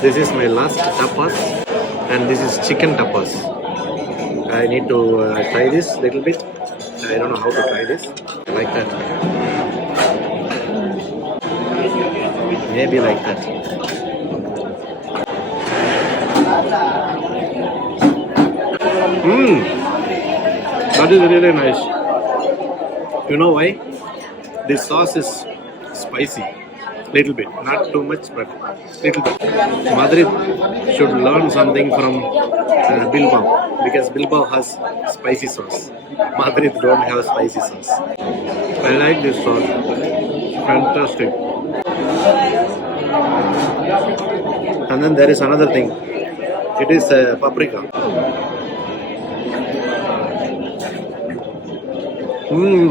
This is my last tapas, and this is chicken tapas. I need to try this little bit. I don't know how to try this. Like that. Maybe like that. Mmm. That is really nice. You know why? This sauce is spicy. Little bit. Not too much, but little bit. Madrid should learn something from Bilbao, because Bilbao has spicy sauce. Madrid don't have spicy sauce. I like this sauce. Fantastic. And then there is another thing. It is paprika. Mmm.